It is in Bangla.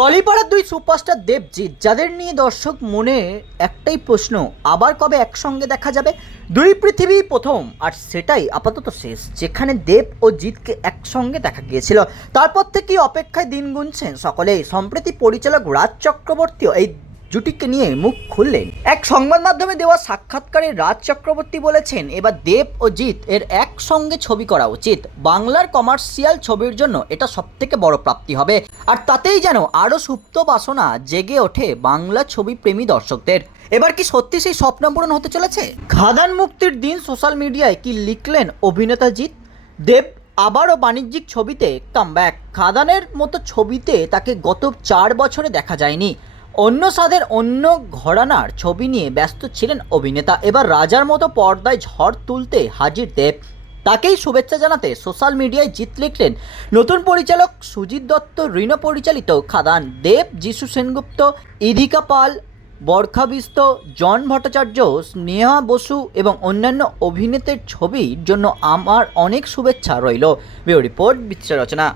টলিপাড়ার দুই সুপারস্টার দেবজিৎ, যাদের নিয়ে দর্শক মনে একটাই প্রশ্ন, আবার কবে একসঙ্গে দেখা যাবে? দুই পৃথিবী প্রথম, আর সেটাই আপাতত শেষ, যেখানে দেব ও জিৎকে একসঙ্গে দেখা গিয়েছিল। তারপর থেকেই অপেক্ষায় দিন গুনছেন সকলেই। সম্প্রতি পরিচালক রাজ চক্রবর্তীও এই জুটিকে নিয়ে মুখ খুললেন। এক সংবাদ মাধ্যমে দেওয়া সাক্ষাৎকারে রাজ চক্রবর্তী বলেছেন, এবার দেব ও জিৎ এর একসঙ্গে ছবি করা উচিত। বাংলার কমার্শিয়াল ছবির জন্য এটা সবথেকে বড় প্রাপ্তি হবে। আর তাতেই যেন আরও সুপ্ত বাসনা জেগে ওঠে বাংলা ছবি প্রেমী দর্শকদের। এবার কি সত্যি সেই স্বপ্ন পূরণ হতে চলেছে? খাদান মুক্তির দিন সোশ্যাল মিডিয়ায় কি লিখলেন অভিনেতা জিৎ? দেব আবারও বাণিজ্যিক ছবিতে কামব্যাক খাদানের মতো ছবিতে তাকে গত চার বছরে দেখা যায়নি। অন্য স্বাদের অন্য ঘরানার ছবি নিয়ে ব্যস্ত ছিলেন অভিনেতা। এবার রাজার মতো পর্দায় ঝড় তুলতে হাজির দেব। তাকেই শুভেচ্ছা জানাতে সোশ্যাল মিডিয়ায় জিত লিখলেন নতুন পরিচালক সুজিত দত্ত ঋণ পরিচালিত খাদান, দেব, যিশু সেনগুপ্ত ইদিকা পাল, বরখা বিস্ত, জন ভট্টাচার্য, স্নেহা বসু এবং অন্যান্য অভিনেতার ছবির জন্য আমার অনেক শুভেচ্ছা রইল। ভিডিও রিপোর্ট বিশ্ব রচনা।